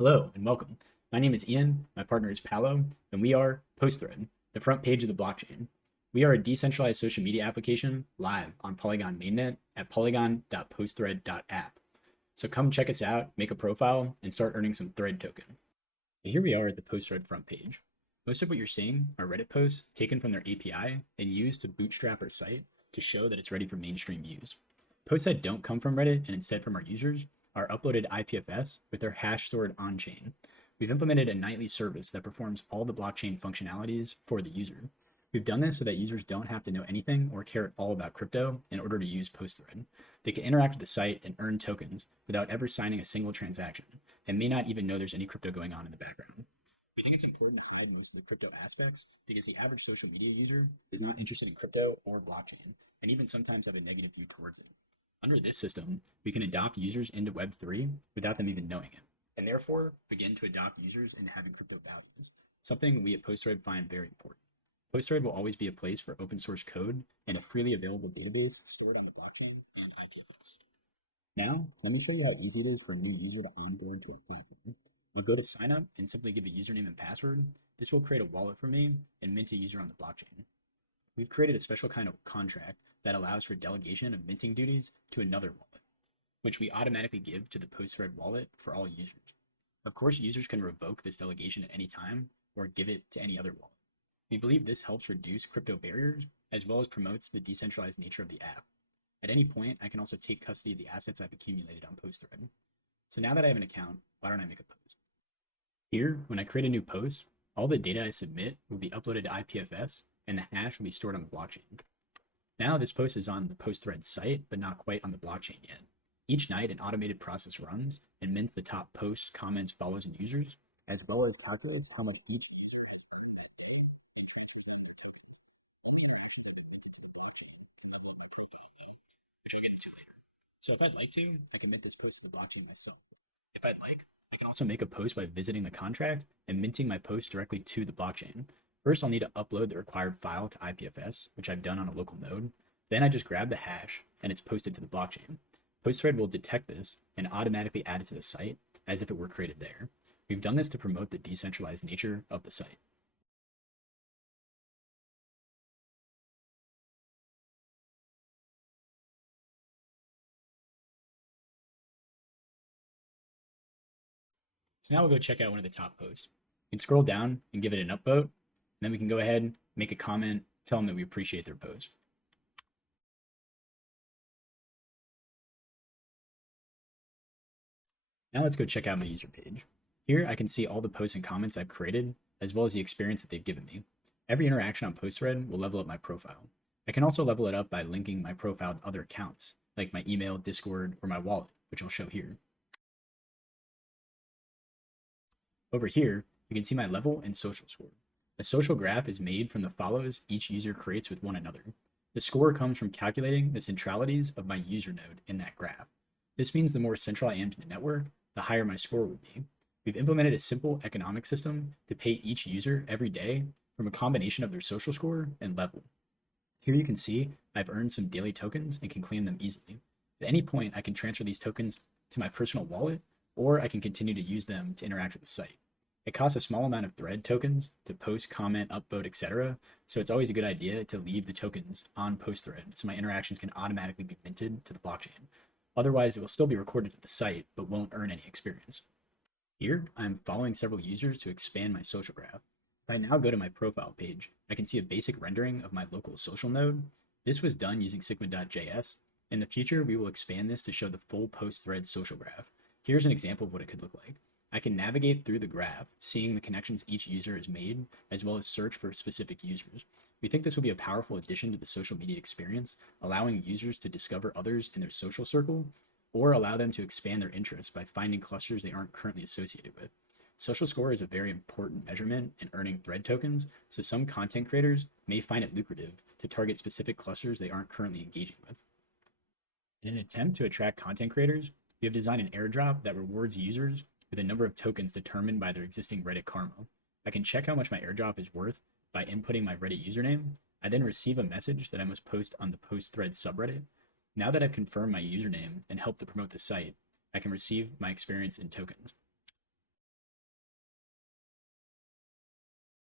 Hello and welcome. My name is Ian, my partner is Paolo, and we are PostThread, the front page of the blockchain. We are a decentralized social media application live on Polygon mainnet at polygon.postthread.app. So come check us out, make a profile, and start earning some Thread token. Here we are at the PostThread front page. Most of what you're seeing are Reddit posts taken from their API and used to bootstrap our site to show that it's ready for mainstream use. Posts that don't come from Reddit and instead from our users are uploaded IPFS with their hash stored on-chain. We've implemented a nightly service that performs all the blockchain functionalities for the user. We've done this so that users don't have to know anything or care at all about crypto in order to use PostThread. They can interact with the site and earn tokens without ever signing a single transaction, and may not even know there's any crypto going on in the background. We think it's important to hide the crypto aspects because the average social media user is not interested in crypto or blockchain, and even sometimes have a negative view towards it. Under this system, we can adopt users into Web3 without them even knowing it, and therefore begin to adopt users into having crypto values, something we at PostThread find very important. PostThread will always be a place for open source code and a freely available database stored on the blockchain and IPFS. Now, let me show you how easy it is for a new user to onboard to PostThread. We'll go to sign up and simply give a username and password. This will create a wallet for me and mint a user on the blockchain. We've created a special kind of contract that allows for delegation of minting duties to another wallet, which we automatically give to the PostThread wallet for all users. Of course, users can revoke this delegation at any time or give it to any other wallet. We believe this helps reduce crypto barriers as well as promotes the decentralized nature of the app. At any point, I can also take custody of the assets I've accumulated on PostThread. So now that I have an account, why don't I make a post? Here, when I create a new post, all the data I submit will be uploaded to IPFS and the hash will be stored on the blockchain. Now this post is on the PostThread site, but not quite on the blockchain yet. Each night, an automated process runs and mints the top posts, comments, follows, and users, as well as calculates how much each user has earned that day and transfers them their token. Only interactions that connect to the blockchain are about your profile, though, which I'll get into later. So if I'd like to, I can mint this post to the blockchain myself. If I'd like, I can also make a post by visiting the contract and minting my post directly to the blockchain. First, I'll need to upload the required file to IPFS, which I've done on a local node. Then I just grab the hash and it's posted to the blockchain. PostThread will detect this and automatically add it to the site as if it were created there. We've done this to promote the decentralized nature of the site. So now we'll go check out one of the top posts. You can scroll down and give it an upvote, and then we can go ahead, make a comment, tell them that we appreciate their post. Now let's go check out my user page. Here I can see all the posts and comments I've created, as well as the experience that they've given me. Every interaction on PostThread will level up my profile. I can also level it up by linking my profile to other accounts, like my email, Discord, or my wallet, which I'll show here. Over here, you can see my level and social score. A social graph is made from the follows each user creates with one another. The score comes from calculating the centralities of my user node in that graph. This means the more central I am to the network, the higher my score will be. We've implemented a simple economic system to pay each user every day from a combination of their social score and level. Here you can see I've earned some daily tokens and can claim them easily. At any point, I can transfer these tokens to my personal wallet, or I can continue to use them to interact with the site. It costs a small amount of Thread tokens to post, comment, upvote, etc. So it's always a good idea to leave the tokens on PostThread so my interactions can automatically be minted to the blockchain. Otherwise, it will still be recorded to the site, but won't earn any experience. Here, I'm following several users to expand my social graph. If I now go to my profile page, I can see a basic rendering of my local social node. This was done using sigma.js. In the future, we will expand this to show the full PostThread social graph. Here's an example of what it could look like. I can navigate through the graph, seeing the connections each user has made, as well as search for specific users. We think this will be a powerful addition to the social media experience, allowing users to discover others in their social circle, or allow them to expand their interests by finding clusters they aren't currently associated with. Social score is a very important measurement in earning Thread tokens, so some content creators may find it lucrative to target specific clusters they aren't currently engaging with. In an attempt to attract content creators, we have designed an airdrop that rewards users with a number of tokens determined by their existing Reddit karma. I can check how much my airdrop is worth by inputting my Reddit username. I then receive a message that I must post on the PostThread subreddit. Now that I've confirmed my username and helped to promote the site, I can receive my experience in tokens.